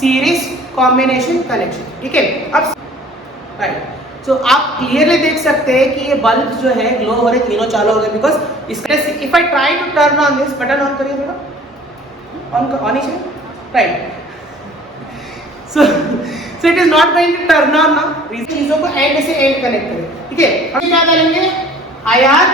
Series combination connection, ठीक है। अब राइट, तो आप क्लियरली देख सकते हैं कि ये बल्ब जो है ग्लो हो रहे, तीनों चालू हो गए, बिकॉज इसका if I try to turn on this, button on करिए थोड़ा, ऑन ही चाहिए, right. So it is not going to turn on ना, चीजों को एंड से एंड कनेक्ट करें, ठीक है। हम क्या करेंगे, IR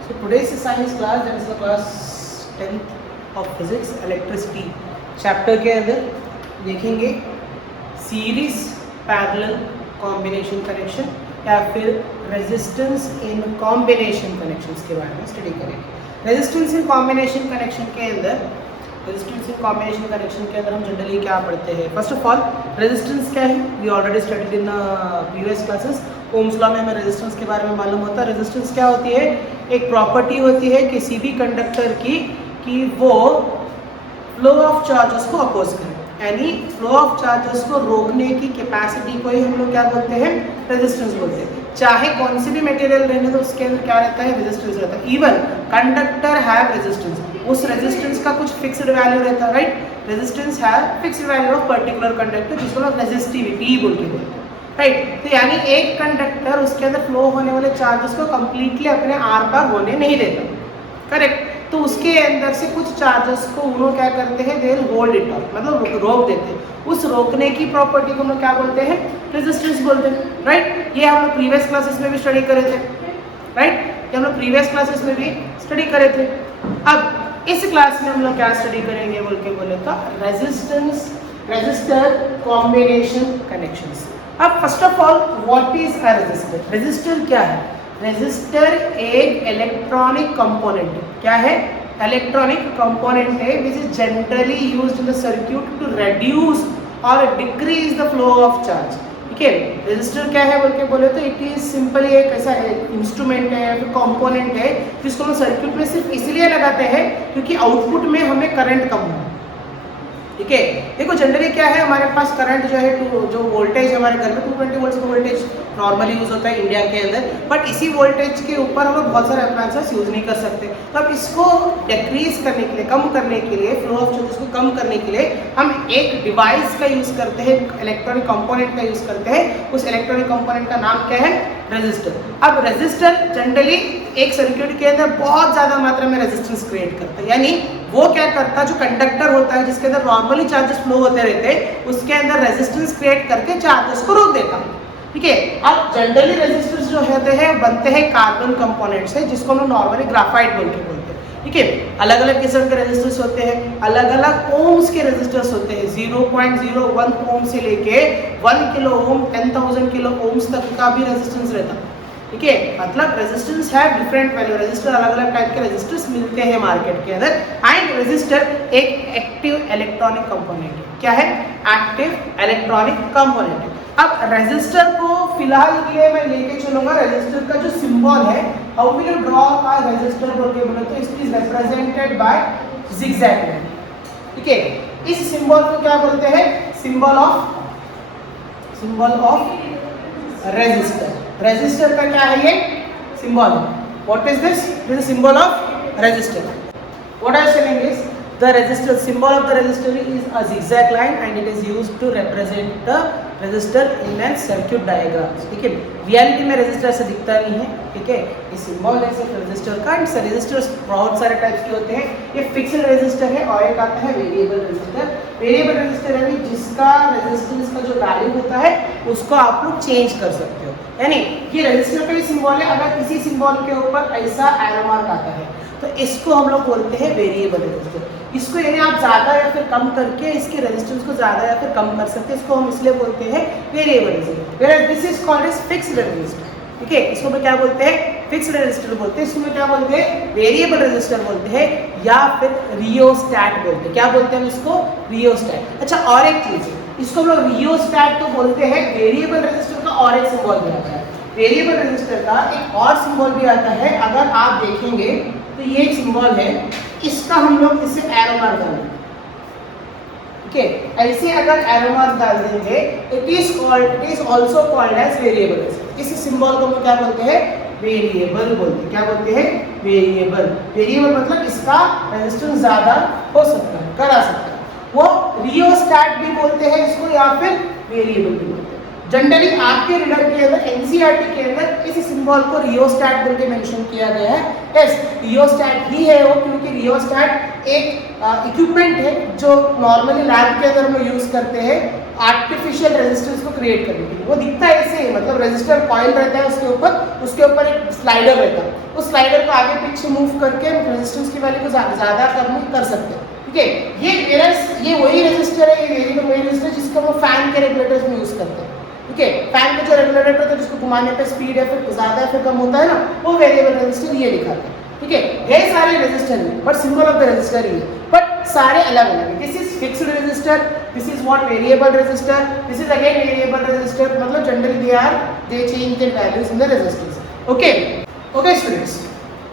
so today's science class, that is the class 10th of physics electricity chapter के अंदर देखेंगे सीरीज पैरेलल कॉम्बिनेशन कनेक्शन या फिर रेजिस्टेंस इन कॉम्बिनेशन कनेक्शंस के बारे में स्टडी करेंगे। रेजिस्टेंस इन कॉम्बिनेशन कनेक्शन के अंदर हम जनरली क्या पढ़ते हैं, फर्स्ट ऑफ ऑल रेजिस्टेंस क्या है, we already studied in previous classes. Ohm's law में हमें रेजिस्टेंस के बारे में मालूम होता है। रेजिस्टेंस क्या होती है, एक प्रॉपर्टी होती है किसी भी कंडक्टर की कि वो फ्लो ऑफ चार्जेस को अपोज करे, यानी फ्लो ऑफ चार्जेस को रोकने की कैपेसिटी को ही हम लोग क्या बोलते हैं, रेजिस्टेंस बोलते हैं। चाहे कौन सी भी मटेरियल रहने तो उसके अंदर क्या रहता है, रेजिस्टेंस रहता है। इवन कंडक्टर हैव रेजिस्टेंस, उस रेजिस्टेंस का कुछ फिक्स्ड वैल्यू रहता है, right. Resistance have fixed value of particular conductor, जिसको हम रेजिस्टिविटी बोल के बोलते हैं, राइट। तो यानी एक कंडक्टर उसके अंदर फ्लो होने वाले चार्जेस को कंप्लीटली अपने आर पार होने नहीं देता, करेक्ट। तो उसके अंदर से कुछ चार्जेस को उन्होंने क्या करते हैं, दे होल्ड इट ऑफ, मतलब रोक देते हैं। उस रोकने की प्रॉपर्टी को हम लोग क्या बोलते हैं, रेजिस्टेंस बोलते हैं, राइट। ये हम लोग प्रीवियस क्लासेस में भी स्टडी करे थे, राइट। ये हम लोग प्रीवियस क्लासेस में भी स्टडी करे थे। अब इस क्लास में हम लोग क्या स्टडी करेंगे बोले तो रेजिस्टर कॉम्बिनेशन कनेक्शंस। अब first of all what is a resistor, resistor क्या है। रेजिस्टर एक इलेक्ट्रॉनिक कंपोनेंट है, क्या है, इलेक्ट्रॉनिक कंपोनेंट है which is generally used in the circuit to reduce और decrease the flow of charge, ठीक है। रेजिस्टर क्या है बोले तो इट इज सिंपली एक ऐसा इंस्ट्रूमेंट है या फिर कंपोनेंट है जिसको हम सर्किट में सिर्फ इसलिए लगाते हैं क्योंकि आउटपुट में हमें करंट कम हो, ठीक है। देखो जनरली क्या है, हमारे पास करंट जो है जो वोल्टेज हमारे घर में 220 वोल्ट का वोल्टेज नॉर्मली यूज होता है इंडिया के अंदर, बट इसी वोल्टेज के ऊपर हम लोग बहुत सारे अप्लायंसेस यूज नहीं कर सकते। तो अब इसको डिक्रीज करने के लिए, कम करने के लिए, फ्लो ऑफ चार्जेस को कम करने के लिए हम एक डिवाइस का यूज करते हैं, इलेक्ट्रॉनिक कंपोनेंट का यूज करते हैं। उस इलेक्ट्रॉनिक कंपोनेंट का नाम क्या है, रेजिस्टर। अब रेजिस्टर जनरली एक सर्किट के अंदर बहुत ज्यादा मात्रा में रेजिस्टेंस क्रिएट करता है, यानी वो क्या करता है, जो कंडक्टर होता है जिसके अंदर नॉर्मली चार्जेस फ्लो होते रहते हैं, उसके अंदर रेजिस्टेंस क्रिएट करके चार्जेस को रोक देता है, ठीक है। अब जनरली रेजिस्टेंस जो होते हैं बनते हैं कार्बन कंपोनेंट से, जिसको हम नॉर्मली ग्राफाइट बोल के बोलते हैं, ठीक है। अलग अलग किस्म के रेजिस्टेंस होते हैं, अलग अलग ओम्स के रेजिस्टेंस होते हैं, 0.01 ओम से लेके 1 किलो ओम 10,000 किलो ओम्स तक का भी रेजिस्टेंस रहता है, ठीक है। मतलब रेजिस्टेंस है डिफरेंट वैल्यू, रेजिस्टर अलग अलग टाइप के रेजिस्टर्स मिलते हैं मार्केट के अंदर। एंड रेजिस्टर एक एक्टिव इलेक्ट्रॉनिक कंपोनेंट है, क्या है, एक्टिव इलेक्ट्रॉनिक कंपोनेंट है। अब रेजिस्टर को फिलहाल के लिए मैं लेके चलूंगा, रेजिस्टर का जो सिंबल है, how will you draw a resistor बोल के बोले तो it is represented by zigzag line, ठीक है। इस सिंबल को क्या बोलते हैं, सिंबल ऑफ रेजिस्टर। रेजिस्टर का क्या है, ये symbol, what is this, this is symbol of resistor. What I am saying is the resistor, symbol of the resistor is a zigzag line and it is used to represent the resistor in a circuit diagram, ठीक है। Reality में resistor ऐसा दिखता नहीं है, ठीक है। ये सिंबल है सिर्फ रेजिस्टर का। एंड रेजिस्टर्स बहुत सारे टाइप्स के होते हैं, ये फिक्स्ड रेजिस्टर है और एक आता है वेरिएबल रेजिस्टर। वेरिएबल रेजिस्टर यानी जिसका रेजिस्टेंस का जो वैल्यू होता है उसको आप लोग चेंज कर सकते हो, यानी ये रेजिस्टर का भी सिंबल है। अगर किसी सिंबल के ऊपर ऐसा एरो मार्क आता है तो इसको हम लोग बोलते हैं वेरिएबल रेजिस्टर। इसको यानी आप ज़्यादा या फिर कम करके इसके रेजिस्टेंस को ज़्यादा या फिर कम कर सकते हैं, इसको हम इसलिए बोलते हैं variable resistor. Where this is called as fixed resistor, ठीक है। इसको हम क्या बोलते हैं, फिक्स्ड रेजिस्टर बोलते हैं। इसको क्या बोलते हैं, वेरिएबल रेजिस्टर बोलते हैं या फिर रियोस्टैट बोलते हैं। क्या बोलते हैं इसको, रियोस्टैट। अच्छा, और एक चीज़, इसको हम लोग रियोस्टैट तो बोलते हैं। वेरिएबल रेजिस्टर का और एक सिंबल भी आता है, वेरिएबल रेजिस्टर का एक और सिंबल भी आता है। अगर आप देखेंगे तो ये एक सिंबल है, इसका हम लोग इसे एरो मार्क डाल देंगे, ठीक है। ऐसे अगर एरो मार्क डाल देंगे, it is also called as variable resistor. इस सिंबल को हम क्या बोलते हैं, वेरिएबल बोलते हैं। क्या बोलते हैं? वेरिएबल। वेरिएबल मतलब इसका रेजिस्टेंस ज्यादा हो सकता है, करा सकता है, वो रियोस्टैट भी बोलते हैं इसको या फिर वेरिएबल भी बोलते हैं। जनरली आपके रीडर के अंदर एनसीईआरटी के अंदर इस सिंबल को रियोस्टैट बोल के मेंशन किया गया है। यस, रियोस्टैट ही है वो, क्योंकि रियोस्टैट एक इक्विपमेंट है जो नॉर्मली लैब के अंदर हम यूज करते हैं आर्टिफिशियल रेजिस्टेंस को क्रिएट करने के लिए। वो दिखता है ऐसे ही, मतलब रेजिस्टर कॉइल रहता है उसके ऊपर एक स्लाइडर रहता है, उस स्लाइडर को आगे पीछे मूव करके रेजिस्टेंस की वैल्यू को ज्यादा कम कर सकते हैं। ठीक है, ये वही रेजिस्टर है, ये वही रेजिस्टर जिसको हम फैन के रेगुलेटर्स में यूज करते हैं। ठीक है, फैन में जो रेगुलेटर होता है जिसको घुमाने पे स्पीड है फिर ज्यादा है फिर कम होता है ना, वो वेरिएबल रेजिस्टर ये लिखा है। ठीक है, ये सारे रेजिस्टर हैं but symbol of the resistor ही है, बट सारे अलग अलग है। This is fixed resistor, this is what variable resistor, this is again variable resistor, मतलब generally they change their values in the resistance. Okay students,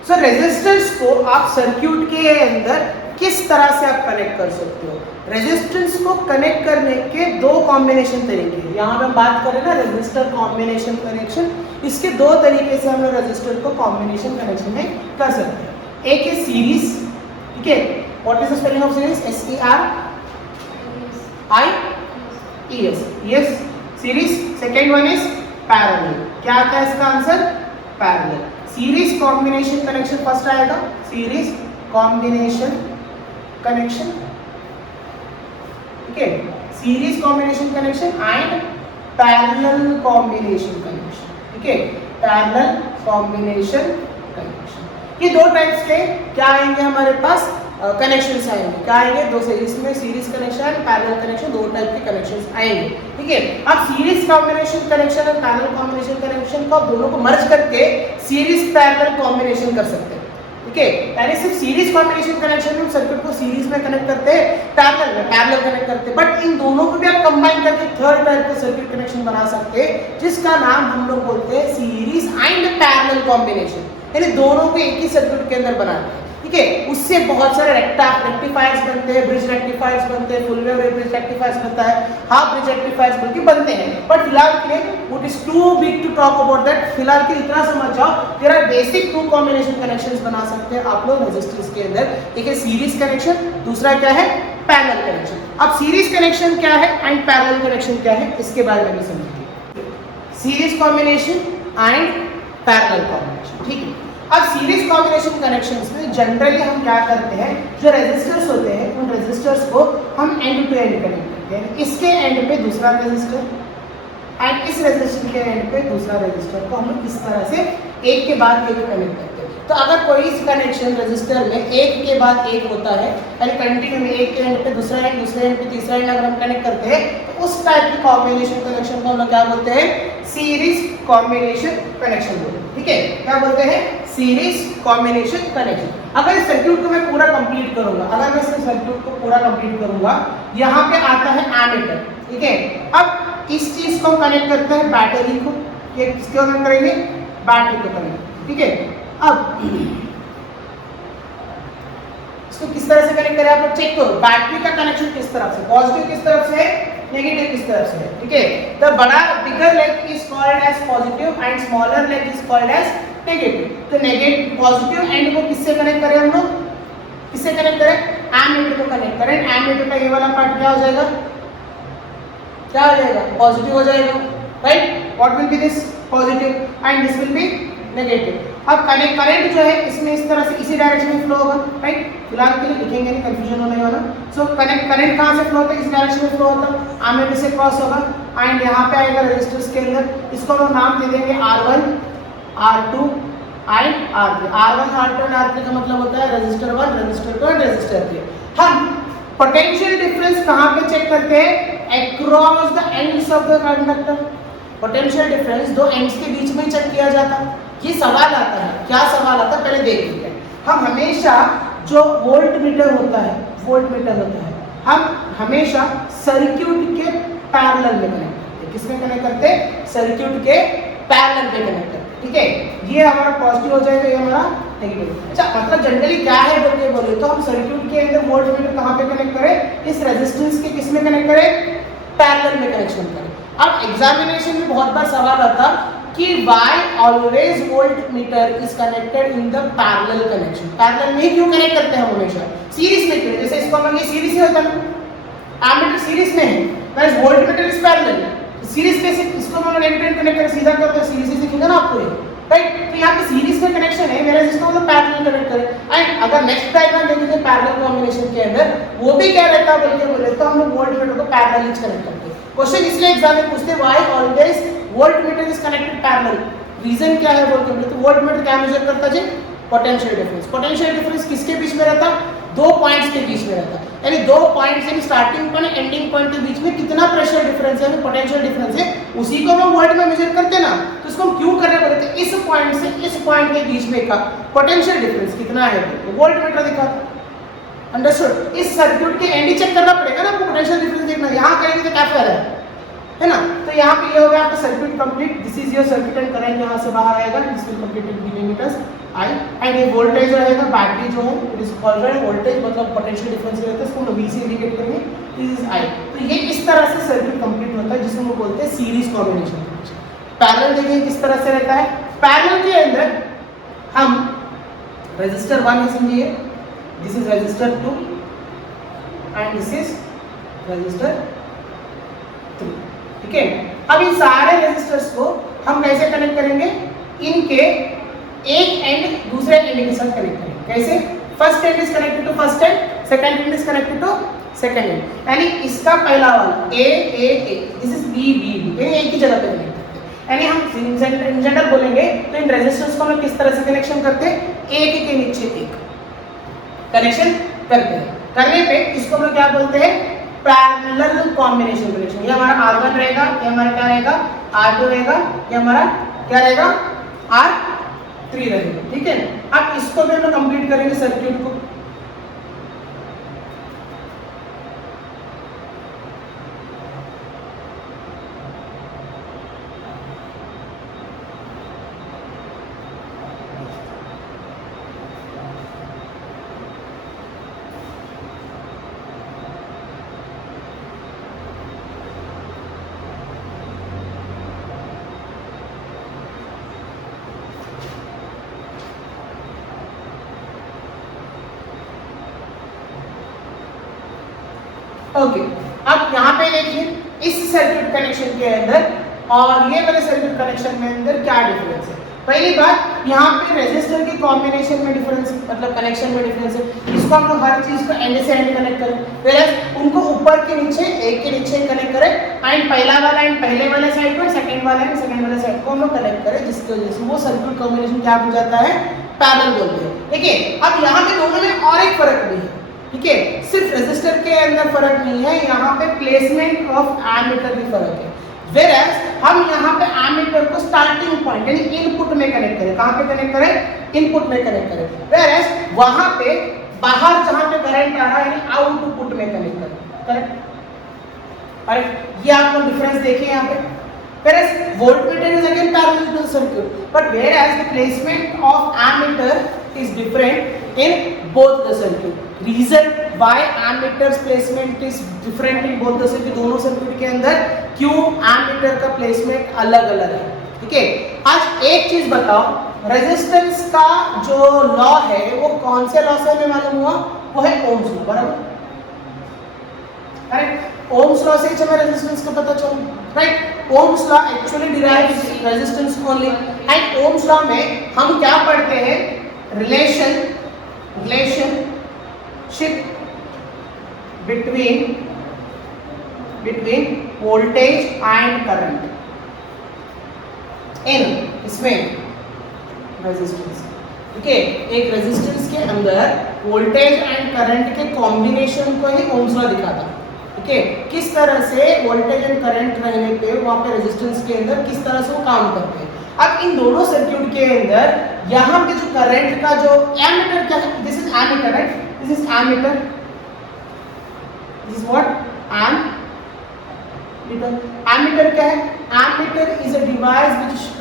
so resistance को आप circuit के अंदर किस तरह से आप कनेक्ट कर सकते हो? रेजिस्टेंस को कनेक्ट करने के दो कॉम्बिनेशन तरीके हैं। यहाँ पे हम बात करें ना रेजिस्टर कॉम्बिनेशन कनेक्शन, इसके दो तरीके से हम लोग रेजिस्टर को कॉम्बिनेशन कनेक्शन में कर सकते हैं। एक है सीरीज, ठीक है, what is the spelling of series? SERIES, yes series. Second one is parallel. क्या आता है इसका answer? Parallel. Series combination connection first आएगा, सीरीज कॉम्बिनेशन कनेक्शन, ठीक है, series combination connection and parallel combination connection. ठीक है, पैरेलल कॉम्बिनेशन कनेक्शन, ये दो टाइप्स के क्या आएंगे हमारे पास कनेक्शंस आएंगे। क्या आएंगे? दो सीरीज में series connection and parallel connection, दो टाइप के कनेक्शंस आएंगे। ठीक है, अब सीरीज कॉम्बिनेशन कनेक्शन और पैरेलल कॉम्बिनेशन कनेक्शन को दोनों को मर्ज करके सीरीज पैरेलल कॉम्बिनेशन कर सकते हैं। ठीक है, यानी सिर्फ सीरीज कॉम्बिनेशन कनेक्शन में सर्किट को सीरीज में कनेक्ट करते हैं, पैरेलल में पैरेलल कनेक्ट करते हैं, बट इन दोनों को भी आप कंबाइन करके थर्ड टाइप का सर्किट कनेक्शन बना सकते हैं जिसका नाम हम लोग बोलते हैं सीरीज एंड पैरेलल कॉम्बिनेशन, यानी दोनों को एक ही सर्किट के अंदर बनाते हैं। ठीक है, उससे बहुत सारे रेक्टिफायर्स बनते हैं, ब्रिज रेक्टिफायर्स बनते हैं, फुल वेव ब्रिज रेक्टिफायर्स बनता है, हाफ ब्रिज रेक्टिफायर्स बल्कि बनते हैं, बट फिलहाल के लिए it is too big to talk about that. फिलहाल के इतना समझ जाओ, there are basic two combination connections बना सकते हैं आप लोग रेजिस्टेंस के अंदर। एक है सीरीज कनेक्शन, दूसरा क्या है? Parallel connection. अब सीरीज कनेक्शन क्या है एंड पैरेलल कनेक्शन क्या है, इसके बारे में भी समझिए। Series combination and parallel combination, ठीक है। अब सीरीज कॉम्बिनेशन कनेक्शंस में जनरली हम क्या करते हैं, जो रेजिस्टर्स होते हैं उन रेजिस्टर्स को हम एंड टू एंड कनेक्ट करते हैं। इसके एंड पे दूसरा रेजिस्टर एंड इस रेजिस्टर के एंड पे दूसरा रेजिस्टर को हम इस तरह से एक के बाद एक कनेक्ट करते हैं। तो अगर कोई कनेक्शन रेजिस्टर में एक के बाद एक होता है, यानी कंटिन्यू में एक के एंड पे दूसरा एंड, दूसरे एंड पे तीसरा एंड अगर हम कनेक्ट करते हैं तो उस टाइप की कॉम्बिनेशन कनेक्शन को हम लोग क्या बोलते हैं? सीरीज कॉम्बिनेशन कनेक्शन बोलते हैं। ठीक है, क्या बोलते हैं? Series combination connection. अगर इस सर्किट को मैं पूरा कंप्लीट करूंगा, अगर मैं इस सर्किट को पूरा कंप्लीट करूंगा, यहाँ पे आता है एमीटर। ठीक है, अब इस चीज को कनेक्ट करते हैं बैटरी को, ये किसके कनेक्ट करेंगे? बैटरी को कनेक्ट। ठीक है, अब इसको किस तरह से कनेक्ट करें आप लोग चेक करो। बैटरी का कनेक्शन किस तरफ से? पॉजिटिव किस तरफ से है, नेगेटिव किस तरफ से है? ठीक है, द बड़ा bigger leg is called as positive and smaller leg is called as negative. तो नेगेटिव पॉजिटिव एंड को किससे कनेक्ट करें हम लोग? किससे कनेक्ट करें? एमीटर को कनेक्ट करें। एमीटर का ये वाला पार्ट क्या हो जाएगा? क्या हो जाएगा? पॉजिटिव हो जाएगा, right? What will be this? Positive and this will be negative. अब करंट जो है इसमें इस तरह से इसी डायरेक्शन में फ्लो होगा, राइट? फिलहाल के लिए लिखेंगे नहीं, कंफ्यूजन होने वाला। सो करंट कहाँ से फ्लो होता है? इस डायरेक्शन में फ्लो होता है, एमीटर से क्रॉस होगा एंड यहाँ पे आएगा रेजिस्टर्स के अंदर। इसको हम नाम दे देंगे R1, R2 and R3। R1, R2 and R3 का मतलब होता है रेजिस्टर 1, रेजिस्टर 2 एंड रेजिस्टर 3। हम पोटेंशियल डिफरेंस कहाँ पे चेक करते हैं? Across the ends of the conductor. Potential difference दो एंड्स के बीच में चेक किया जाता है। ये सवाल आता है, क्या सवाल आता है पहले देख लेते हैं। हम हमेशा जो वोल्ट मीटर होता है, हम हमेशा सर्किट के पैरेलल में कनेक्ट करते हैं। किसमें कनेक्ट करते हैं? सर्किट के पैरेलल में कनेक्ट करते हैं। ठीक है, ये हमारा पॉजिटिव हो जाएगा, ये हमारा नेगेटिव। अच्छा, मतलब जनरली क्या है बोले तो हम सर्किट के अंदर वोल्ट मीटर कहाँ पे कनेक्ट करें? इस रेजिस्टेंस के किसमें कनेक्ट करें? पैरेलल में कनेक्शन करें। अब एग्जामिनेशन में बहुत बार सवाल आता कि why always voltmeter is connected in the parallel connection. Parallel में क्यों कनेक्ट करते हैं हम हमेशा? सीरीज में क्यों? जैसे इसको हम ये सीरीज में होता है, एमीटर सीरीज में है, whereas voltmeter is parallel. Series में से इसको हम नेगेटिव कनेक्ट कर सीधा करते हैं, सीरीज से सीखेंगे ना आपको ये, राइट? तो यहाँ पे सीरीज में कनेक्शन है, मेरा इसको मतलब पैरेलल कनेक्ट करें। एंड अगर नेक्स्ट डायग्राम देखेंगे पैरेलल कॉम्बिनेशन के अंदर वो भी क्या रहता है बोल के बोले तो हम लोग वोल्टमीटर को पैरेलल कनेक्ट करते हैं। क्वेश्चन इसलिए एग्जाम में पूछते हैं why always voltmeter is connected parallel, reason क्या है बोल के बोले तो वोल्टमीटर क्या मेजर करता है जी? Potential difference. पोटेंशियल डिफरेंस किसके बीच में रहता? दो पॉइंट्स के बीच में रहता है, यानी दो पॉइंट्स यानी स्टार्टिंग पॉइंट एंडिंग पॉइंट के बीच में कितना प्रेशर डिफरेंस है, पोटेंशियल डिफरेंस है, उसी को हम वोल्ट में मेजर करते हैं ना। तो इसको हम क्यों करने बोलते हैं? इस पॉइंट से इस पॉइंट के बीच में का पोटेंशियल डिफरेंस कितना है तो वोल्टमीटर दिखाता। अंडरस्टूड? इस सर्किट के एंड चेक करना पड़ेगा ना आपको, पोटेंशियल डिफरेंस देखना। यहाँ करेंगे तो क्या फायदा है ना? तो यहाँ पे ये हो गया आपका circuit complete. This is your circuit and current यहाँ से बाहर आएगा, this will complete in millimetres I. And ये वोल्टेज जो रहेगा बैटरी जो है इट इज ऑलरेडी वोल्टेज मतलब पोटेंशियल डिफरेंस रहता है, इसको हम वी से इंडिकेट करेंगे, दिस इज आई। तो ये इस तरह से सर्किट कंप्लीट होता है जिसको हम बोलते हैं सीरीज कॉम्बिनेशन। पैरेलल देखिए किस तरह से रहता है। पैरेलल के अंदर हम रेजिस्टर 1 है समझिए, this is resistor 2 and this is resistor 3, ठीक है। अब इन सारे रेजिस्टर्स को हम कैसे कनेक्ट करेंगे? इनके एक एंड दूसरे एंड के साथ कनेक्ट करेंगे। कैसे? First end is connected to first end, second end is connected to second end, यानी इसका पहला वाला A A A, this is B B B, ये एक ही जगह पे कनेक्ट करते हैं। यानी हम इन जनरल बोलेंगे तो इन रेजिस्टर्स को हम किस तरह से कनेक्शन करते हैं? एक के नीचे एक कनेक्शन करते हैं। करने पे इसको हम क्या बोलते हैं? Parallel combination connection. ये हमारा R1 रहेगा, ये हमारा क्या रहेगा? R2 रहेगा, ये हमारा क्या रहेगा? R3 रहेगा, ठीक है। अब इसको भी हम कंप्लीट करेंगे सर्किट को। ओके, अब यहाँ पे देखिए इस सर्किट कनेक्शन के अंदर और ये वाले सर्किट कनेक्शन में अंदर क्या डिफरेंस है। पहली बात यहाँ पे रेजिस्टर की कॉम्बिनेशन में डिफरेंस मतलब कनेक्शन में डिफरेंस है। इसको हम लोग हर चीज को एंड से एंड कनेक्ट करें, वेयर उनको ऊपर के नीचे एक के नीचे कनेक्ट करें, एंड पहला वाला एंड पहले वाले साइड को, सेकंड वाला एंड सेकंड वाले साइड को हम लोग कनेक्ट करें, जिसकी वजह से वो सर्किट कॉम्बिनेशन क्या हो जाता है? पैरेलल बोलते हैं। देखिए अब यहाँ पे दोनों में और एक फर्क भी है, ठीक है। सिर्फ रेजिस्टर के अंदर फर्क नहीं है, यहाँ पे प्लेसमेंट ऑफ एमीटर भी फर्क है। Whereas हम यहाँ पे एमीटर को स्टार्टिंग पॉइंट यानी इनपुट में कनेक्ट करें। कहाँ पे कनेक्ट करें? इनपुट में कनेक्ट करें। Whereas वहाँ पे बाहर जहाँ पे करंट आ रहा है यानी आउटपुट में कनेक्ट करें, करेक्ट? अरे ये आप लोग डिफरेंस देखिए यहाँ पे। Whereas voltmeter is again parallel to the circuit, but whereas the placement of ammeter is different in both the circuit. Reason why ammeter's placement is different in both the circuit, दोनों circuit के अंदर क्यों ammeter का placement अलग अलग है, ठीक है। आज एक चीज बताओ, रेजिस्टेंस का जो लॉ है वो कौन से लॉ से हमें मालूम हुआ? वो है ओम्स लॉ, बराबर? करेक्ट? ओम्स लॉ से हमें रेजिस्टेंस का पता चला, right? Ohm's law actually derives resistance only, and ohms law में हम क्या पढ़ते हैं? Relationship between voltage and current in इसमें रेजिस्टेंस, ठीक है। एक रेजिस्टेंस के अंदर वोल्टेज एंड करंट के कॉम्बिनेशन को ही ओम्स लॉ दिखाता, ठीक है। किस तरह से वोल्टेज एंड करंट रहने पे वहाँ पे रेजिस्टेंस के अंदर किस तरह से वो काम करते हैं। अब इन दोनों सर्किट के अंदर यहाँ पे जो करंट का जो एमीटर क्या है? This is ammeter, right? This is ammeter, this is what? Ammeter क्या है? Ammeter is a device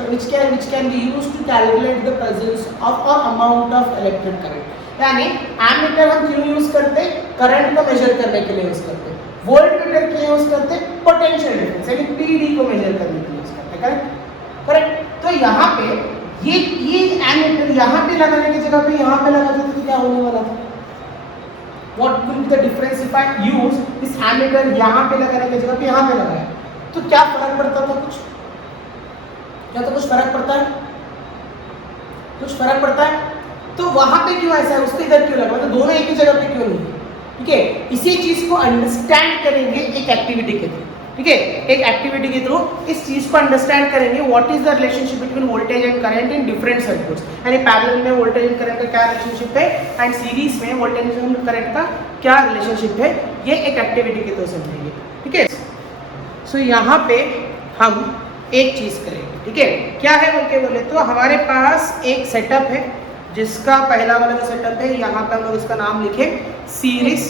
which can be used to calculate the presence of or amount of electric current। यानी ammeter हम क्यों use करते हैं? Current को major करने के लिए यूज करते हैं। वोल्टमीटर क्यों यूज करते हैं? पोटेंशियल डिफरेंस यानी पीडी को मेजर करने के लिए यूज करते हैं, करेक्ट? करेक्ट। तो यहाँ पे ये एमीटर यहाँ पे लगाने की जगह पे यहाँ पे लगा देते तो क्या होने वाला था? What will be the difference if I use this ammeter यहाँ पे लगाने की जगह पे यहाँ पे लगाया तो क्या फर्क पड़ता था? कुछ क्या तो कुछ फर्क पड़ता है? कुछ फर्क पड़ता है? तो वहां पे क्यों ऐसा है, उसको इधर क्यों लगा? तो दोनों एक ही जगह पे क्यों नहीं? ठीक है, इसी चीज को अंडरस्टैंड करेंगे एक एक्टिविटी के थ्रू। ठीक है, एक एक्टिविटी के थ्रू इस चीज को अंडरस्टैंड करेंगे what is the relationship between voltage and current in different circuits. यानी पैरेलल में वोल्टेज एंड करंट का क्या रिलेशनशिप है एंड सीरीज में वोल्टेज एंड करंट का क्या रिलेशनशिप है, ये एक एक्टिविटी के थ्रू समझेंगे। ठीक है, सो यहाँ पे हम एक चीज करेंगे। ठीक है, क्या है बोले तो हमारे पास एक सेटअप है जिसका पहला वाला जो सेटअप है यहाँ पे हम लोग इसका नाम लिखे series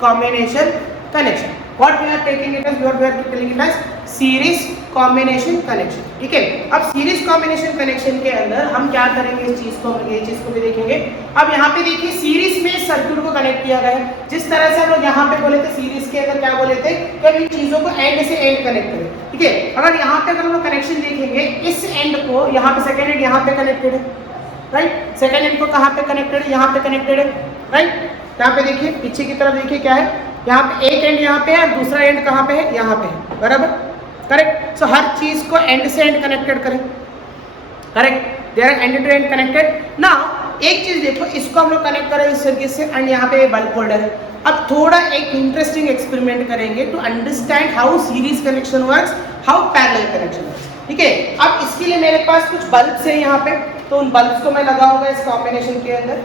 combination connection. What we are taking it as, we are taking it as series combination connection. ठीक है, अब सीरीज कॉम्बिनेशन कनेक्शन के अंदर हम क्या करेंगे, इस चीज को ये चीज को भी देखेंगे। अब यहाँ पे देखिए सीरीज में सर्किट को कनेक्ट किया गया है। जिस तरह से हम लोग यहाँ पे बोले थे सीरीज के अंदर क्या बोले थे कि इन चीजों को एंड से एंड कनेक्ट करें। ठीक है, अगर यहाँ पे अगर हम लोग कनेक्शन देखेंगे इस एंड को यहाँ पे सेकेंड एंड यहाँ पे कनेक्टेड है, राइट। सेकेंड एंड को कहाँ पे कनेक्टेड है, यहाँ पे कनेक्टेड है, राइट। यहाँ पे देखिए पीछे की तरफ देखिए क्या है, यहाँ पे एक एंड यहाँ पे है और दूसरा एंड कहाँ पे है, यहाँ पे है, बराबर, करेक्ट। सो हर चीज को एंड से एंड कनेक्टेड करें, correct, they are end to end connected. Now एक चीज देखो, इसको हम लोग कनेक्ट करें इस सर्किट से एंड यहाँ पे बल्ब होल्डर है। अब थोड़ा एक इंटरेस्टिंग एक्सपेरिमेंट करेंगे to understand how series connection works, how parallel connection works. ठीक है, अब इसके लिए मेरे पास कुछ बल्ब्स है यहाँ पे, तो उन बल्ब्स को मैं लगाऊंगा इस कॉम्बिनेशन के अंदर।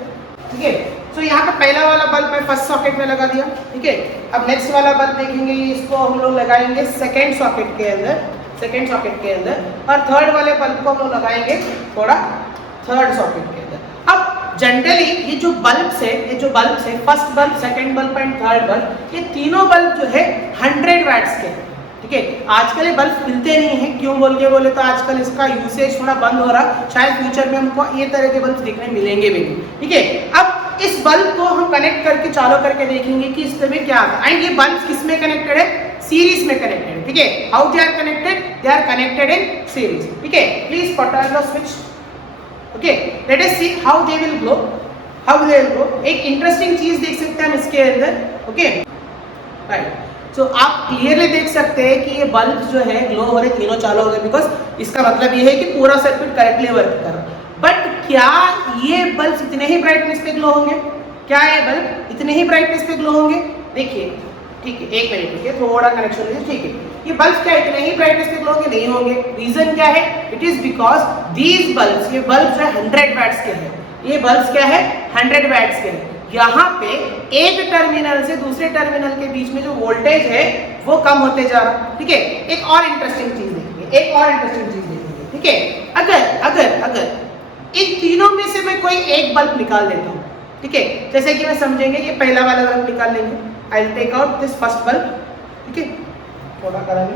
ठीक है, तो यहाँ पे पहला वाला बल्ब मैं फर्स्ट सॉकेट में लगा दिया। ठीक है, अब नेक्स्ट वाला बल्ब देखेंगे, इसको हम लोग लगाएंगे सेकेंड सॉकेट के अंदर, सेकेंड सॉकेट के अंदर, और थर्ड वाले बल्ब को हम लोग लगाएंगे थोड़ा थर्ड सॉकेट के अंदर। अब जनरली ये जो बल्ब्स है, ये जो बल्ब्स है, first bulb, second bulb and third bulb, ये तीनों बल्ब जो है 100 वैट्स के हैं। ठीक है, आजकल ये बल्ब मिलते नहीं है, क्यों बोले तो आजकल इसका यूसेज थोड़ा बंद हो रहा, शायद फ्यूचर में हमको ये तरह के बल्ब देखने मिलेंगे भी नहीं। ठीक है, अब इस बल्ब को हम कनेक्ट करके चालू करके देखेंगे कि इसमें क्या आता है। एंड ये बल्ब किस में कनेक्टेड है, सीरीज में कनेक्टेड है। ठीक है, how they are connected, they are connected in series. ठीक है, please turn the switch. Okay, let us see how they will glow, how they will glow. एक इंटरेस्टिंग चीज देख सकते हैं हम इसके अंदर। ओके, राइट, तो आप क्लियरली देख सकते हैं कि ये बल्ब जो है ग्लो हो रहे, तीनों चालू हो गए, बिकॉज इसका मतलब ये है कि पूरा सर्किट करेक्टली वर्क कर रहा है। बट क्या ये बल्ब इतने ही ब्राइटनेस पे ग्लो होंगे? क्या ये बल्ब इतने ही ब्राइटनेस पे ग्लो होंगे? देखिए, ठीक है, एक मिनट रुकिए, थोड़ा कनेक्शन लीजिए। ठीक है, ये बल्ब क्या इतने ही ब्राइटनेस पे ग्लो होंगे? नहीं होंगे। रीजन क्या है? It is because these bulbs, ये बल्ब जो है 100 वैट्स के हैं। ये बल्ब क्या है, 100 वैट्स के हैं। यहाँ पे एक टर्मिनल से दूसरे टर्मिनल के बीच में जो वोल्टेज है वो कम होते जा रहा है। ठीक है, एक और इंटरेस्टिंग चीज देखेंगे, एक और इंटरेस्टिंग चीज देखेंगे। ठीक है, अगर इन तीनों में से मैं कोई एक बल्ब निकाल देता हूँ, ठीक है, जैसे कि मैं समझेंगे, ये पहला वाला बल्ब निकाल लेंगे, I will take out this first bulb. ठीक है, थोड़ा करेंगे।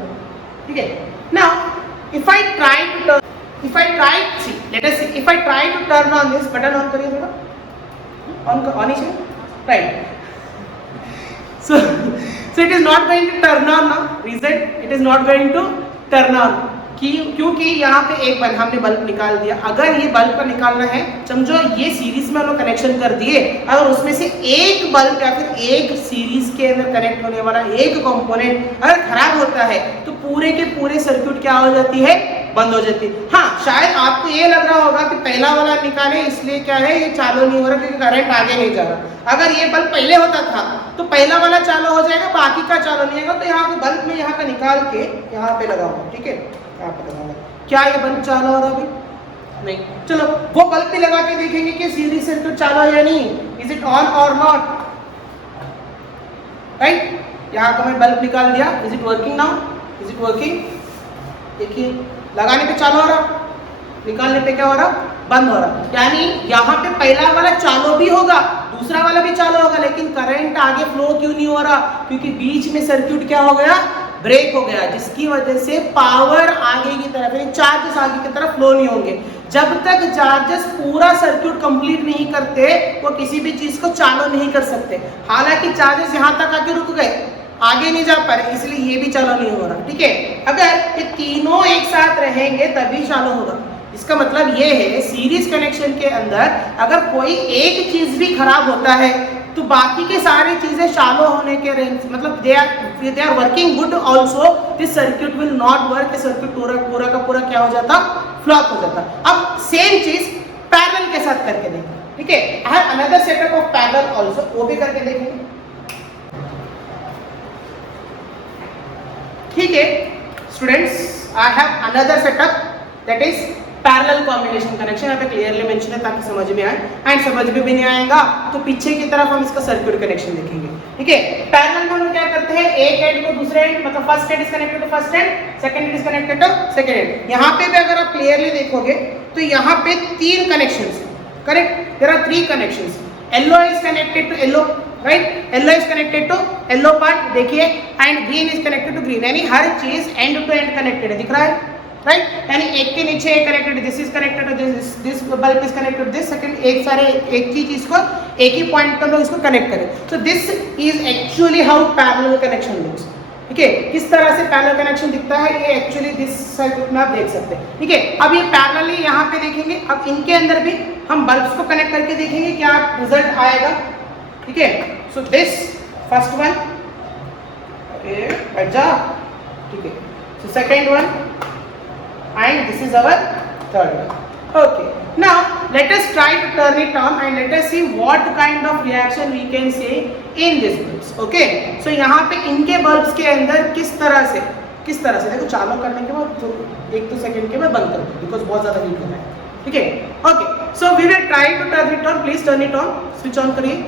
ठीक है, now if I try to turn, if I try see let us see, if I try to turn on this button, on करिए थोड़ा, on is right, so it is not going to turn on now. Reason, it is not going to turn on क्योंकि यहाँ पे एक bulb हमने bulb निकाल दिया। अगर ये बल्ब का निकालना है, समझो ये सीरीज में हम लोग कनेक्शन कर दिए, अगर उसमें से एक बल्ब या फिर एक सीरीज के अंदर कनेक्ट होने वाला एक कंपोनेंट अगर खराब होता है तो पूरे के पूरे सर्किट क्या हो जाती है, बंद हो जाती है। हाँ, शायद आपको ये लग रहा होगा कि पहला वाला निकाले इसलिए क्या है ये चालू नहीं हो रहा क्योंकि करंट आगे नहीं जा रहा। अगर ये बल्ब पहले होता था तो पहला वाला चालू हो जाएगा, बाकी का चालू नहीं होगा। तो यहाँ पे बल्ब में यहाँ का निकाल के यहाँ पे लगाऊंगा। ठीक है, यहाँ पे लगाऊंगा। क्या ये बल्ब चालू हो रहा है? नहीं। चलो वो बल्ब भी लगा के देखेंगे कि सीरीज सर्किट चालू है या नहीं, इज इट ऑन और नॉट, राइट। यहाँ का मैं बल्ब निकाल दिया, is it working now, is it working? देखिए, लगाने पे चालू हो रहा, निकालने पे क्या हो रहा, बंद हो रहा। यानी यहाँ पे पहला वाला चालू भी होगा, दूसरा वाला भी चालू होगा, लेकिन करंट आगे फ्लो क्यों नहीं हो रहा? क्योंकि बीच में सर्किट क्या हो गया, ब्रेक हो गया, जिसकी वजह से पावर आगे की तरफ, चार्जेस आगे की तरफ फ्लो नहीं होंगे। जब तक चार्जेस पूरा सर्किट कंप्लीट नहीं करते वो किसी भी चीज को चालू नहीं कर सकते। हालांकि चार्जेस यहाँ तक आके रुक गए, आगे नहीं जा पा रहे, इसलिए ये भी चालू नहीं हो रहा। ठीक है, अगर ये तीनों एक साथ रहेंगे तभी चालू होगा। इसका मतलब ये है सीरीज कनेक्शन के अंदर अगर कोई एक चीज भी खराब होता है तो बाकी के सारी चीजें चालू होने के रेंज, मतलब they are working good also, this circuit will not work, circuit पूरा का पूरा क्या हो जाता, फ्लॉप हो जाता। अब सेम चीज पैरेलल के साथ करके देखेंगे। ठीक है, I have another setup of parallel also, वो भी करके देखेंगे। ठीक है students, I have another setup that is parallel combination connection. यहाँ पे क्लियरली मेंशन है ताकि समझ में आए, एंड समझ में भी नहीं आएगा तो पीछे की तरफ हम इसका सर्किट कनेक्शन देखेंगे। ठीक है, पैरेलल में हम क्या करते हैं, एक एंड को दूसरे एंड, मतलब first end is connected to first end, second end is connected to second end. यहाँ पे भी अगर आप क्लियरली देखोगे तो यहाँ पे 3 connections, correct, there are 3 connections. Yellow is connected to yellow, right, yellow is connected to yellow part, देखिए, and green is connected to green, यानी हर चीज एंड टू एंड कनेक्टेड है, दिख रहा है, राइट, यानी एक के नीचे एक connected, this is connected to this bulb is connected this, second, एक सारे एक ही चीज को एक ही पॉइंट पर लोग इसको कनेक्ट करें। So this is actually how parallel connection looks. ठीक है, किस तरह से पैरेलल कनेक्शन दिखता है ये एक्चुअली दिस सर्किट में आप देख सकते हैं। ठीक है, अब ये पैरेलली यहाँ पे देखेंगे, अब इनके अंदर भी हम बल्ब्स को कनेक्ट करके देखेंगे क्या रिजल्ट आएगा। ठीक है, सो दिस फर्स्ट वन, बैठ जा, ठीक है, so second one, and this is our third one. Okay, now let us try to turn it on and let us see what kind of reaction we can see in these bulbs. Okay, so यहाँ पे इनके bulbs के अंदर किस तरह से देखो, चालू करने के बाद तो 1-2 सेकंड के बाद बंद कर दो बिकॉज बहुत ज्यादा हीट हो रहा है। ठीक है, okay, so we will try to turn it on, please turn it on, switch on करिए,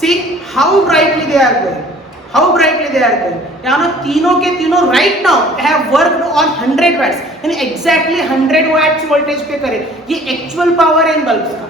see how brightly they are going, how brightly they are going. यानी तीनों के तीनों right now have worked on 100 watts, यानी exactly 100 watts voltage पे करे, ये actual power है इन बल्ब्स का।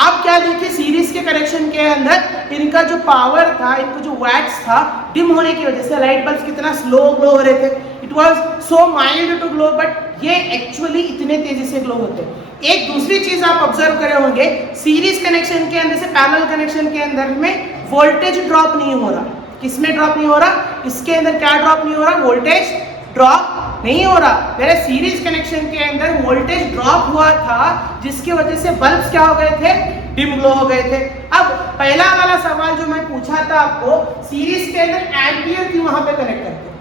आप क्या देखिए, सीरीज के कनेक्शन के अंदर इनका जो पावर था, इनका जो वैट्स था, डिम होने की वजह से लाइट बल्ब्स कितना स्लो ग्लो हो रहे थे, it was so mild to glow, but ये एक्चुअली इतने तेजी से ग्लो होते हैं। एक दूसरी चीज आप ऑब्जर्व करे होंगे, सीरीज कनेक्शन के अंदर से पैरेलल कनेक्शन के अंदर में वोल्टेज ड्रॉप नहीं हो रहा। किसमें ड्रॉप नहीं हो रहा, इसके अंदर क्या ड्रॉप नहीं हो रहा, वोल्टेज ड्रॉप नहीं हो रहा। मेरे सीरीज कनेक्शन के अंदर वोल्टेज ड्रॉप हुआ था जिसकी वजह से बल्ब्स क्या हो गए थे, डिम ग्लो हो गए थे। अब पहला वाला सवाल जो मैं पूछा था आपको, सीरीज के अंदर एम्पियर क्यों वहां पे कनेक्ट करते,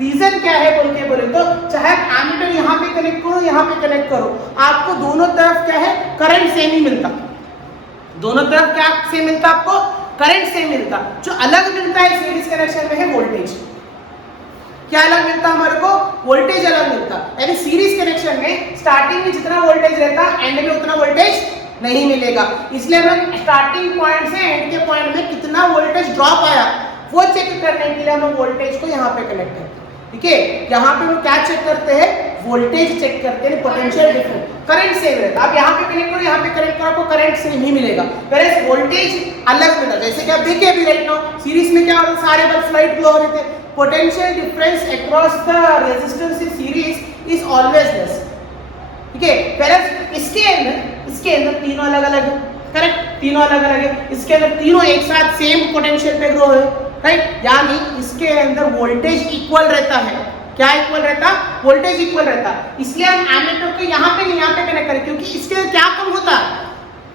रीजन क्या है बोल के बोले तो, चाहे एमीटर यहाँ पे कनेक्ट करो, यहाँ पे कनेक्ट करो, आपको दोनों तरफ क्या है, करंट सेम ही मिलता। दोनों तरफ क्या सेम मिलता, आपको करंट सेम मिलता। जो अलग मिलता है सीरीज कनेक्शन में है वोल्टेज। क्या अलग मिलता हमारे को, वोल्टेज अलग मिलता। यानी सीरीज कनेक्शन में स्टार्टिंग में जितना वोल्टेज रहता, एंड में उतना वोल्टेज नहीं मिलेगा। इसलिए हम स्टार्टिंग पॉइंट से एंड के पॉइंट में कितना वोल्टेज ड्रॉप आया वो चेक करने के लिए हम वोल्टेज को यहाँ पे कनेक्ट करते हैं। ठीक है, यहाँ पे हम क्या चेक करते हैं, वोल्टेज चेक करते हैं, पोटेंशियल डिफरेंस, करंट सेम रहता। आप यहाँ पे कनेक्ट करो, यहाँ पे कनेक्ट करो, आपको करंट सेम ही मिलेगा, वेयर वोल्टेज अलग मिला। जैसे कि आप देखिए अभी राइट नाउ सीरीज में क्या हो रहा है, सारे बल्ब लाइट ग्लो हो रहे थे, potential difference across the resistance in series is always less. ठीक है, वेयर इसके अंदर तीनों अलग अलग है, करेक्ट, तीनों अलग अलग है, इसके अंदर तीनों एक साथ सेम पोटेंशियल पे ग्रो है, राइट, यानी इसके अंदर वोल्टेज इक्वल रहता है। क्या इक्वल रहता, वोल्टेज इक्वल रहता। इसलिए हम एमीटर को यहाँ पे नहीं, यहाँ पे कनेक्ट करें, क्योंकि इसके अंदर क्या कम होता,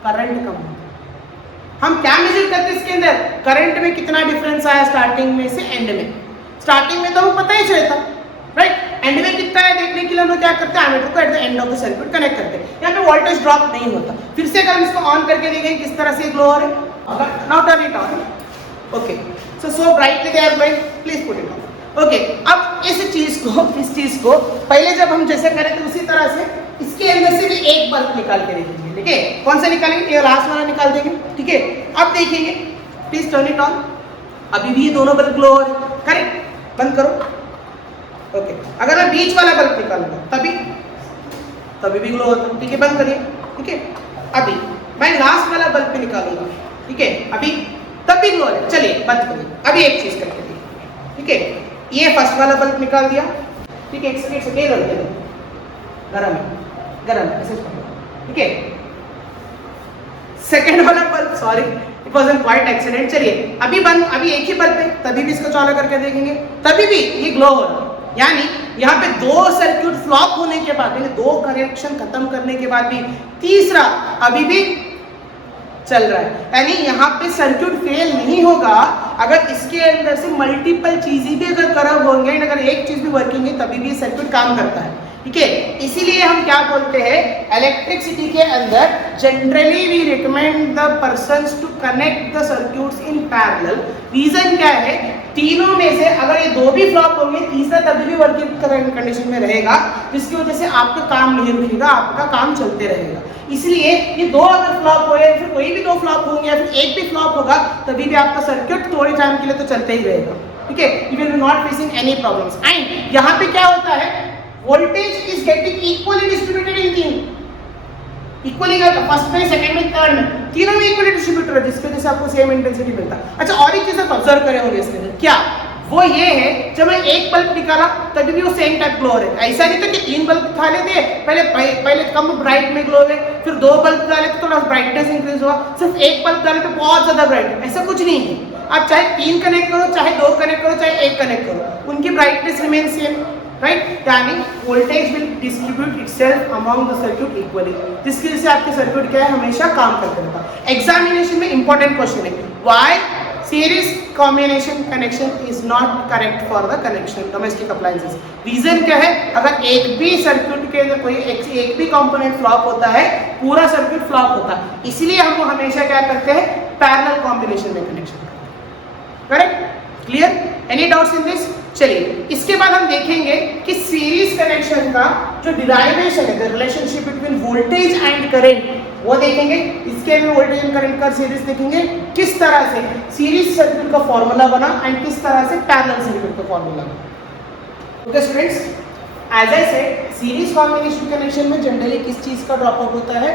करंट कम होता। हम क्या मेजर करते हैं इसके अंदर, करंट में कितना डिफरेंस आया स्टार्टिंग में से एंड में। स्टार्टिंग में तो हमें पता ही चलता, राइट, एंड में कितना है देखने के लिए हम लोग क्या करते हैं, एमीटर को at the end of the circuit connect करते हैं। यहाँ पे वोल्टेज ड्रॉप नहीं होता। फिर से अगर हम इसको ऑन करके देखेंगे किस तरह से ग्लो हो रहे हैं, now turn it on, okay, so brightly they are going, please put it on. Okay, अब इस चीज को पहले जब हम जैसे करें थे उसी तरह से इसके अंदर से भी एक बल्ब निकाल के देखेंगे। ठीक है, कौन सा निकालेंगे, ये लास्ट वाला निकाल देंगे। ठीक है, अब देखेंगे, प्लीज टर्न इट ऑन। अभी भी ये दोनों बल्ब ग्लो हो रहे हैं, करेक्ट, बंद करो। ओके, अगर मैं बीच वाला बल्ब निकालूंगा तभी भी ग्लो होता। ठीक है, बंद करिए। ठीक है, अभी मैं लास्ट वाला बल्ब भी निकालूंगा। ठीक है, अभी तब भी ग्लो हो रहा है। चलिए बंद करिए, अभी एक चीज करके देखिए। ठीक है, ये फर्स्ट वाला बल्ब निकाल दिया। ठीक है, एक सेकंड से गरम है, ऐसे पकड़ो। ठीक है, सेकंड वाला bulb, sorry it was an quite accident. चलिए अभी एक ही बल्ब है, तभी भी इसको चालू करके देखेंगे, तभी भी ये ग्लो हो रहा है। यानी यहाँ पे दो सर्किट फ्लॉप होने के बाद, यानी दो कनेक्शन खत्म करने के बाद भी तीसरा अभी भी चल रहा है। यानी यहाँ पे सर्किट फेल नहीं होगा अगर इसके अंदर से मल्टीपल चीजें भी अगर खराब होंगे, अगर एक चीज भी वर्किंग है तभी भी सर्किट काम करता है। ठीक है, इसीलिए हम क्या बोलते हैं, इलेक्ट्रिसिटी के अंदर generally we recommend the persons to connect the circuits in parallel. Reason क्या है, तीनों में से अगर ये दो भी फ्लॉप होंगे, तीसरा तभी भी वर्किंग कंडीशन में रहेगा, जिसकी वजह से आपका काम नहीं रुकेगा, आपका काम चलते रहेगा। इसलिए ये दो अगर फ्लॉप हो या फिर कोई भी दो फ्लॉप होंगे या फिर एक भी फ्लॉप होगा, तभी भी आपका सर्किट थोड़े टाइम के लिए तो चलते ही रहेगा। ठीक है, you will not facing any problems. And यहाँ पे क्या होता है, voltage is getting equally distributed in तीन, इक्वली का फर्स्ट में, सेकंड में, थर्ड में, तीनों में इक्वली डिस्ट्रीब्यूटेड है, जिसकी वजह से आपको सेम इंटेंसिटी मिलता है। अच्छा, और एक चीज आप ऑब्जर्व करे होंगे इसके अंदर, क्या वो ये है, जब मैं एक बल्ब निकाला तभी भी वो सेम टाइप ग्लो हो रहा है। ऐसा नहीं था कि तीन बल्ब उठा लेते, पहले कम ब्राइट में ग्लो है, फिर दो बल्ब डाले तो थोड़ा ब्राइटनेस इंक्रीज हुआ, सिर्फ एक बल्ब डाले तो बहुत ज्यादा ब्राइट, ऐसा कुछ नहीं है। आप चाहे तीन कनेक्ट करो, चाहे दो कनेक्ट करो, चाहे एक कनेक्ट करो, उनकी ब्राइटनेस रिमेन सेम, राइट। यानी voltage will distribute itself among the circuit equally, जिसकी वजह से आपके सर्किट क्या है, हमेशा काम करते रहता है। एग्जामिनेशन में इंपॉर्टेंट क्वेश्चन है, why series combination connection is not correct for the connection domestic appliances. Reason क्या है, अगर एक भी सर्किट के अंदर कोई एक भी कंपोनेंट फ्लॉप होता है, पूरा सर्किट फ्लॉप होता है। इसलिए हम हमेशा क्या करते हैं, पैरेलल कॉम्बिनेशन में कनेक्शन करते हैं। Correct, clear, any doubts in this? चलिए, इसके बाद हम देखेंगे कि सीरीज कनेक्शन का जो डिराइवेशन है, the relationship between voltage and current, वो देखेंगे। इसके अंदर वोल्टेज एंड करंट का सीरीज देखेंगे, किस तरह से सीरीज सर्किट का फॉर्मूला बना एंड किस तरह से पैरेलल सर्किट का फॉर्मूला बना। Okay students, as I said, series combination connection में जनरली किस चीज का ड्रॉप आउट होता है,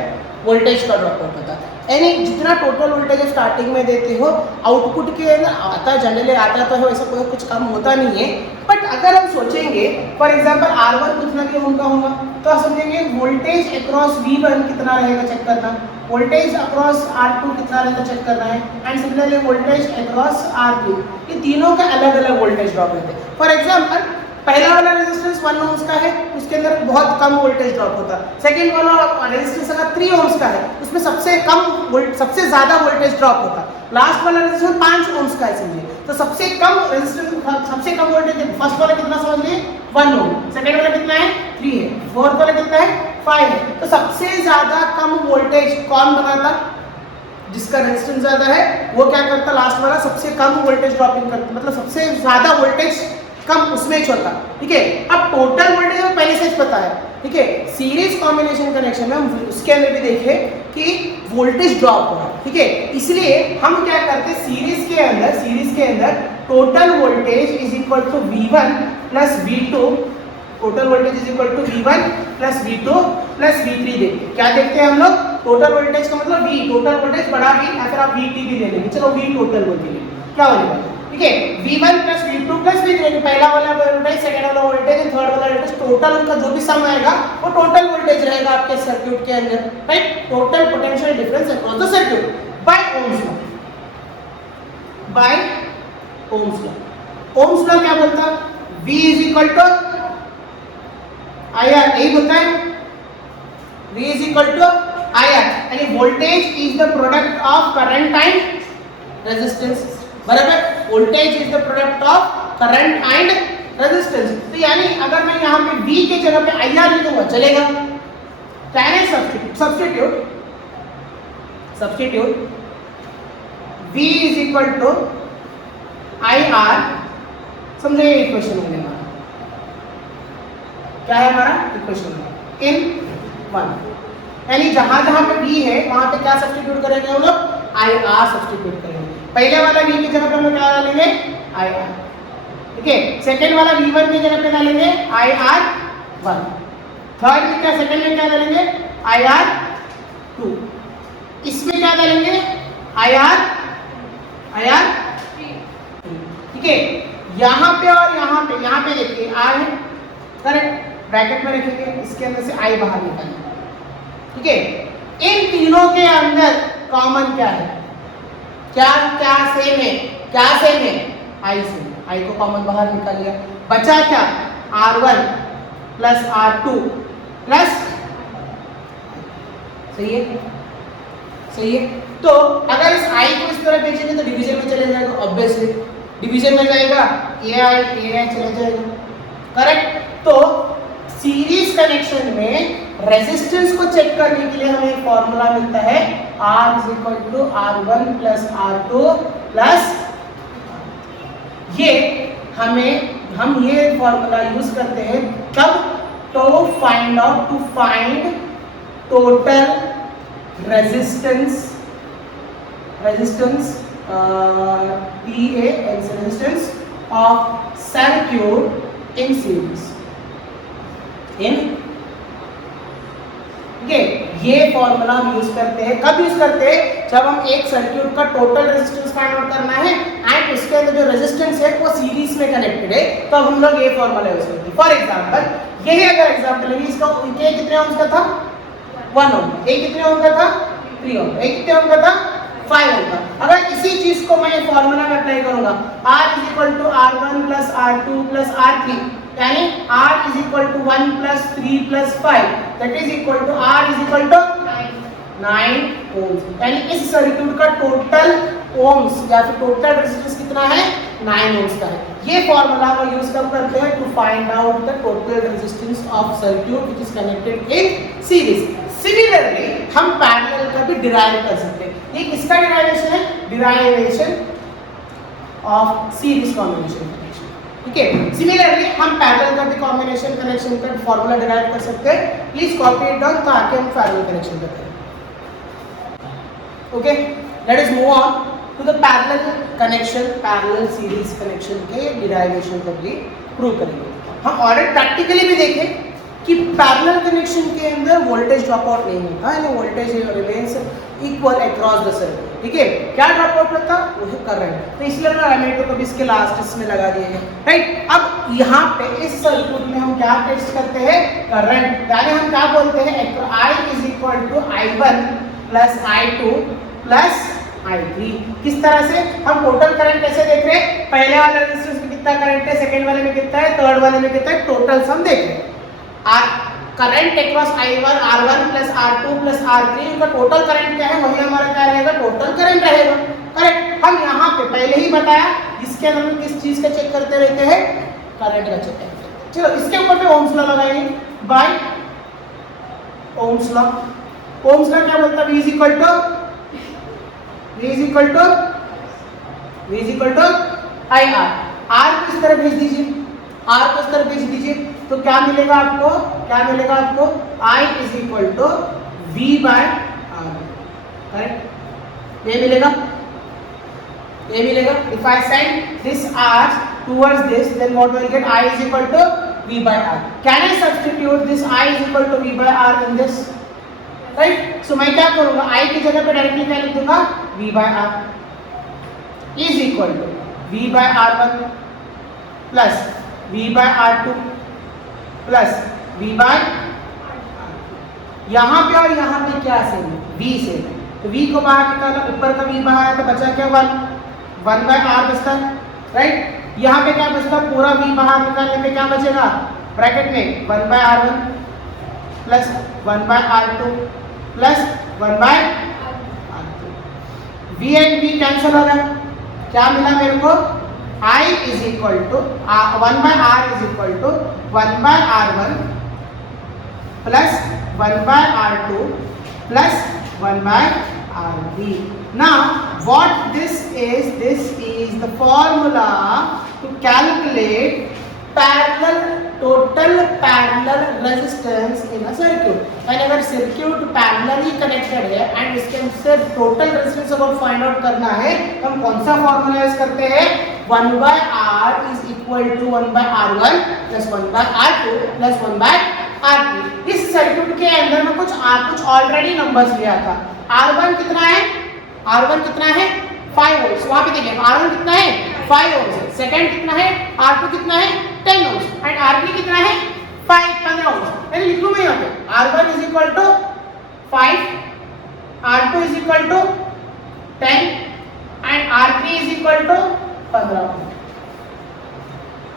वोल्टेज का ड्रॉप आउट होता है। यानी जितना टोटल वोल्टेज स्टार्टिंग में देते हो, आउटपुट के अंदर आता जनरली आता तो है, वैसा कोई कुछ कम होता नहीं है। बट अगर हम सोचेंगे फॉर एग्जांपल R1 कितना भी ओम का होगा, तो आप समझेंगे वोल्टेज अक्रॉस V1 कितना रहेगा चेक करना, वोल्टेज अक्रॉस R2 कितना रहेगा चेक करना है, and similarly voltage across R3, ये तीनों का अलग अलग वोल्टेज ड्रॉप रहते हैं। फॉर एग्जांपल पहला वाला रेजिस्टेंस 1 ओम्स का है, उसके अंदर बहुत कम वोल्टेज ड्रॉप होता है। सेकंड वाला रेजिस्टेंस अगर 3 ओम्स का है, उसमें सबसे ज्यादा वोल्टेज ड्रॉप होता है। लास्ट वाला रेजिस्टेंस 5 ओम्स का है, समझिए, तो सबसे कम रेजिस्टेंस, सबसे कम वोल्टेज फर्स्ट वाला कितना समझ लीजिए 1 ओम, सेकंड वाला कितना है 3 है, फोर्थ वाला कितना है 5 है। तो सबसे ज्यादा कम वोल्टेज कौन बनाता, जिसका रेजिस्टेंस ज्यादा है वो क्या करता, लास्ट वाला सबसे कम वोल्टेज ड्रॉपिंग करता, मतलब सबसे ज्यादा वोल्टेज कम उसमें छोटा। ठीक है, अब टोटल वोल्टेज हमें पहले से पता है। ठीक है, सीरीज कॉम्बिनेशन कनेक्शन में हम उसके अंदर भी देखें कि वोल्टेज ड्रॉप हो रहा है। ठीक है, इसलिए हम क्या करते हैं, सीरीज के अंदर total voltage is equal to V1 plus V2, total voltage is equal to V1 plus V2 plus V3 देखते। क्या देखते हैं हम लोग, टोटल वोल्टेज का मतलब V, टोटल वोल्टेज बड़ा V, या फिर आप VT भी ले लेंगे, चलो V टोटल वोल्टेज क्या हो जाएगा। ठीक है, V1 plus V2 plus V3, पहला वाला वोल्टेज, सेकंड वाला वोल्टेज, थर्ड वाला वोल्टेज, टोटल उनका जो भी सम आएगा वो टोटल वोल्टेज रहेगा आपके सर्किट के अंदर, right. Total potential difference across the circuit by Ohm's law, by Ohm's law. Ohm's law क्या बोलता है, V is equal to IR, यही बोलता है, V is equal to IR, यानी voltage is the product of current and resistance, बराबर। Voltage is the product of current and resistance. तो यानी अगर मैं यहाँ पे V के जगह पे IR लिखूंगा चलेगा, can I substitute V is equal to IR, समझे ये इक्वेशन हो गया, क्या है हमारा इक्वेशन इन 1, यानी जहां जहां पे V है वहां पे क्या सब्स्टिट्यूट करेंगे हम लोग, IR सब्स्टिट्यूट करेंगे। पहले वाला V की जगह पे हम क्या डालेंगे, IR। ठीक है, सेकंड वाला V1 की जगह पे डालेंगे IR1, थर्ड में क्या, सेकंड में क्या डालेंगे IR2, इसमें क्या डालेंगे IR। ठीक है, यहाँ पे और यहाँ पे देखिए R है, करेक्ट, ब्रैकेट में रखेंगे, इसके अंदर से I बाहर निकालेंगे। ठीक है, इन तीनों के अंदर कॉमन क्या है, क्या क्या सेम है, क्या सेम है, आई सेम, आई को कॉमन बाहर निकाल लिया, बचा क्या R1 प्लस R2 प्लस, सही है, सही है। तो अगर इस आई को इस तरह भेजेंगे तो डिवीजन में चले जाएगा, ऑब्वियसली डिवीजन में जाएगा, ए आई चला जाएगा, करेक्ट। तो सीरीज कनेक्शन में रेजिस्टेंस को चेक करने के लिए हमें एक फॉर्मूला मिलता है, R is equal to R1 plus R2 plus, ये हम ये फॉर्मूला यूज करते हैं कब, to find out, to find total resistance, TA is resistance of circuit in series, ये फॉर्मूला हम यूज करते हैं, कब यूज करते हैं, जब हम एक सर्किट का टोटल रेजिस्टेंस फाइंड आउट करना है एंड उसके अंदर जो रेजिस्टेंस है वो सीरीज में कनेक्टेड है, तो हम लोग ये फॉर्मूला यूज करते हैं। फॉर एग्जांपल यही अगर एग्जांपल है, इसका ये कितने ओम्स का था, 1 ओम, ये कितने ओम का था, 3 ओम, ये कितने ओम का था, 5 ओम का। अगर इसी चीज को मैं फॉर्मूला में अप्लाई करूंगा, R is equal to R1 plus R2 plus R3, यानी R is equal to 1 plus 3 plus 5, that is equal to R is equal to 9 ohms, यानी इस सर्किट का टोटल ओम्स या फिर टोटल रेजिस्टेंस कितना है, 9 ओम्स का है। ये फॉर्मूला हम यूज कब करते हैं, to find out the total resistance of circuit which is connected in series. Similarly हम पैरेलल का भी डिराइव कर सकते हैं, ये किसका डिराइवेशन है, derivation of series combination connection, ठीक है। सिमिलरली हम पैरेलल का भी कॉम्बिनेशन कनेक्शन का फॉर्मूला डिराइव कर सकते हैं, प्लीज कॉपी इट डाउन ताकि हम पैरेलल कनेक्शन करते हैं। Okay, let us move on to the parallel connection, parallel series connection के डिराइवेशन को भी प्रूव करेंगे। हम ऑलरेडी प्रैक्टिकली भी देखें कि पैरेलल कनेक्शन के अंदर वोल्टेज ड्रॉप आउट नहीं होता है, voltage remains equal across the circuit, ठीक है। क्या ड्रॉप आउट होता, वो है करंट, तो इसलिए मैं एमीटर को भी इसके लास्ट में लगा दिए हैं, राइट। अब यहाँ पे इस सर्किट में हम क्या टेस्ट करते हैं, करंट, यानी हम क्या बोलते हैं, I is equal to I1 plus I2 plus I3। किस तरह से हम टोटल करंट कैसे देख रहे हैं, पहले वाले रेजिस्टेंस में कितना करंट है, सेकंड वाले में कितना है, थर्ड वाले में कितना है, टोटल सम देख रहे हैं। Current across I1 R1 plus R2 plus R3, इनका टोटल करंट क्या है, वही हमारा क्या रहेगा, टोटल करंट रहेगा, करेक्ट। हम यहाँ पे पहले ही बताया इसके अंदर हम किस चीज का चेक करते रहते हैं, करंट का चेक करते हैं। चलो इसके ऊपर पे ओम्स लॉ लगाएंगे, by Ohm's law. Ohm's law क्या बोलता है, V is equal to IR, R को इस तरह भेज दीजिए, R को इस तरह भेज दीजिए, तो क्या मिलेगा आपको, क्या मिलेगा आपको, I is equal to V by R, correct, ये मिलेगा, ये मिलेगा। If I send this R towards this, then what will get, I is equal to V by R. Can I substitute this I is equal to V by R in this, right? So मैं क्या करूँगा, I की जगह पे directly क्या लिख दूँगा, V by R is equal to V by R1 plus V by R2 plus V by R। यहाँ पे और यहाँ पे क्या सेम है, V सेम है, तो V को बाहर निकाला, ऊपर का V बाहर है तो बचा क्या, 1 by R बचता है, राइट। यहाँ पे क्या बचता, पूरा V बाहर निकालने पे क्या बचेगा, ब्रैकेट में 1 by R1 plus 1 by R2 plus 1 by R2, V and V cancel हो गया, क्या मिला मेरे को, I is equal to 1 by R is equal to 1 by R1 plus 1 by R2 plus 1 by R3। Now what this is the formula to calculate total parallel resistance in a circuit। यानी अगर circuit parallelly connected है and इसके अंदर total resistance अगर find out करना है तो हम कौन सा फॉर्मूला यूज करते हैं, 1 by R is equal to 1 by R1 plus 1 by R2 plus 1 by R3। इस सर्किट के अंदर में कुछ ऑलरेडी नंबर्स लिया था, R1 कितना है, R1 कितना है 5 वोल्ट्स, वहां पे देखिए R1 कितना है 5 ओम्स है, सेकंड कितना है R2 कितना है 10 ओम्स एंड R3 कितना है 15 ओम्स। मैंने लिख लूं मैं यहाँ पे R1 is equal to 5, R2 is equal to 10 RB is equal to 15 volt.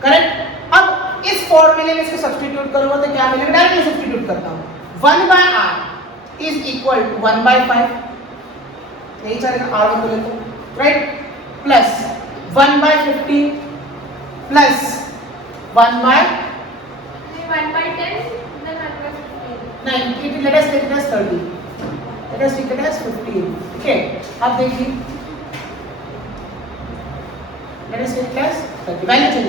Correct. अब इस फॉर्मूले में इसको सब्स्टिट्यूट करूंगा तो क्या मिलेगा, डायरेक्टली सब्स्टिट्यूट करता हूं, 1/R इज इक्वल टू 1/5, यही चलेगा, R1 को लेते हैं, राइट, प्लस 1/15 प्लस 1/10 नहीं, let us take it as 30, let us take it as 15, ठीक है। अब देखिए, let us take it as 30, value change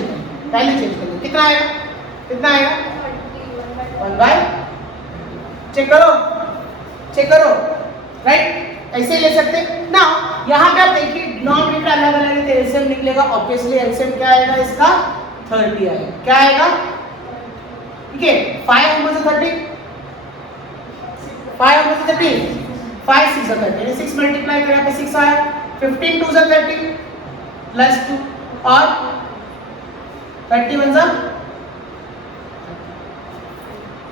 करें, कितना आएगा, कितना आएगा, 1/, चेक करो, राइट, ऐसे ले सकते ना। यहाँ पे आप देखिए डिनोमिनेटर अलग अलग है तो एलसीएम निकलेगा, ऑब्वियसली एलसीएम क्या आएगा इसका, 30 आएगा, क्या आएगा, ठीक है, 5 में से 30, 5 में से 30, 5 6 है 30, यानी 6 मल्टीप्लाई करें पे 6 आया, 15 2 से 30 प्लस 2 और 31 जा,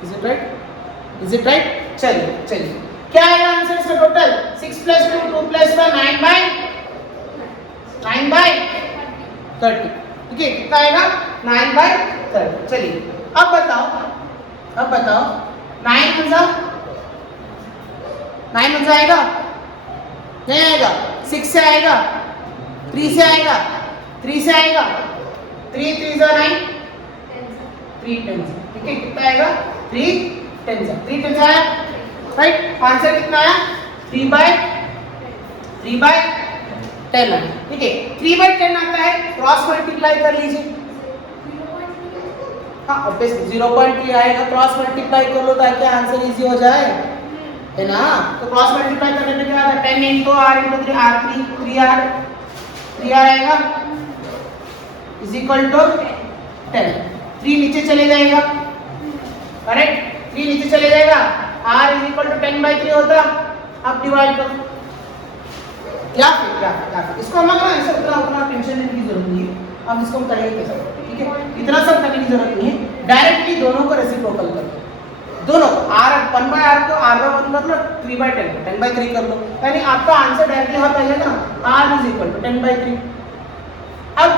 इज इट राइट, चलिए क्या आएगा आंसर इसका टोटल, 6 प्लस 2 2 प्लस 1 9/30, ठीक है, कितना आएगा 9/30। चलिए अब बताओ 9 में से आएगा, नहीं आएगा, 6 से आएगा, 3 से आएगा, 3 से आएगा, 3 3 जा 9, 3 10, ठीक है, कितना आएगा, 3 10 आया, राइट, आंसर कितना आया, 3/10 आया, ठीक है, 3/10 आता है, क्रॉस मल्टीप्लाई कर लीजिए, हाँ ऑब्वियसली 0.3 आएगा, क्रॉस मल्टीप्लाई कर लो ताकि आंसर इजी हो जाए, है ना। तो क्रॉस मल्टीप्लाई करने पे क्या आता है, 10 × R × 3 R3 3R आएगा इज इक्वल टू 10, 3 नीचे चले जाएगा, करेक्ट, 3 नीचे चले जाएगा, R इज इक्वल टू 10/3 होता, अब डिवाइड करो, या फिर इसको हम ना ऐसे उतना टेंशन लेने की जरूरत नहीं है, अब इसको हम करेंगे कैसे, ठीक है, इतना सब करने की जरूरत नहीं है, डायरेक्टली दोनों को रेसिप्रोकल कर दो, दोनों R 1/R को R/1 कर लो, 3/10 को 10/3 कर लो, यानी आपका आंसर डायरेक्टली यहाँ पे आएगा ना, R इज इक्वल टू 10/3। अब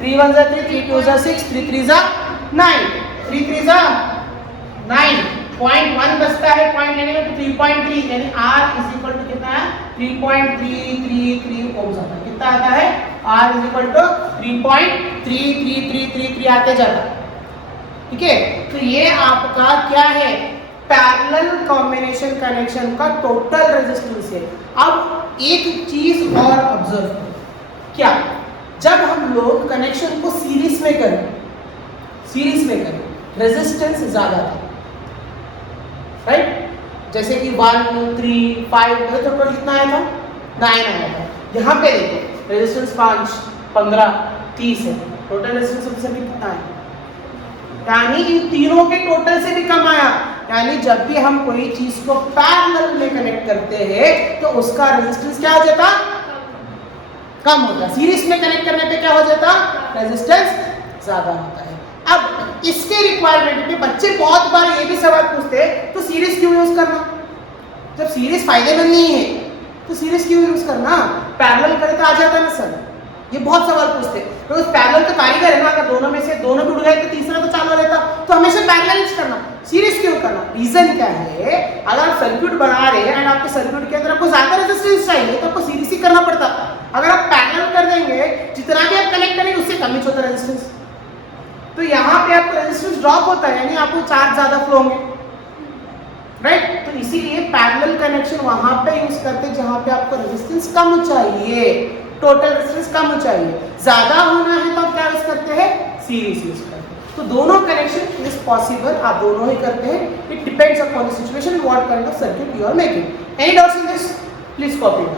3 1 जा 3, 3 2 जा 6, 3 3 जा 9, 3 3 जा 9, 0.1 बचता है, पॉइंट लेने में तो 3.3, यानी R इज इक्वल टू कितना है, 3.333 ओम्स आता है, कितना आता है, R इज इक्वल टू 3.33333 आते जाता है, ठीक है। तो ये आपका क्या है, पैरेलल कॉम्बिनेशन कनेक्शन का टोटल रेजिस्टेंस है। अब एक चीज और ऑब्जर्व करो, क्या, जब हम लोग कनेक्शन को सीरीज में करें रेजिस्टेंस ज्यादा था, राइट, जैसे कि 1 2 3 5 टोटल कितना आया था, 9 आया था। यहाँ पे देखो रेजिस्टेंस 5 15 30 है, टोटल रेजिस्टेंस सबसे भी कितना है, यानी इन तीनों के टोटल से भी कम आया, यानी जब भी हम कोई चीज को पैरेलल में कनेक्ट करते हैं तो उसका रेजिस्टेंस क्या हो जाता, कम होता है, सीरीज में कनेक्ट करने पे क्या हो जाता, रेजिस्टेंस ज्यादा होता है। अब इसके रिक्वायरमेंट में बच्चे बहुत बार ये भी सवाल पूछते हैं, तो सीरीज क्यों यूज करना, जब सीरीज फायदेमंद नहीं है तो सीरीज क्यों यूज करना, पैरेलल करे तो आ जाता है ना सर, ये बहुत सवाल पूछते हैं। तो उस पैरेलल का कारीगर है ना, अगर दोनों में से दोनों टूट गए तो तीसरा तो चालू रहता, तो हमेशा पैरेलल यूज करना, सीरीज क्यों करना, रीजन क्या है, अगर आप सर्किट बना रहे हैं एंड आपके सर्किट के अंदर आपको ज्यादा रेजिस्टेंस चाहिए तो आपको सीरीज ही करना पड़ता, अगर आप पैरेलल कर देंगे जितना भी आप कनेक्ट करेंगे उससे कम ही होता रेजिस्टेंस, तो यहाँ पे आपका रेजिस्टेंस ड्रॉप होता है, यानी आपको चार्ज ज्यादा फ्लो होंगे, राइट। तो इसीलिए पैरेलल कनेक्शन वहां पे यूज करते हैं जहां पे आपको रेजिस्टेंस कम चाहिए, टोटल रेजिस्टेंस कम चाहिए, ज्यादा होना है तो आप क्या यूज करते हैं, सीरीज यूज करते हैं। तो दोनों कनेक्शन इज पॉसिबल, आप दोनों ही करते हैं, it depends upon the situation what kind of circuit you are making. Any doubts in this, please copy it.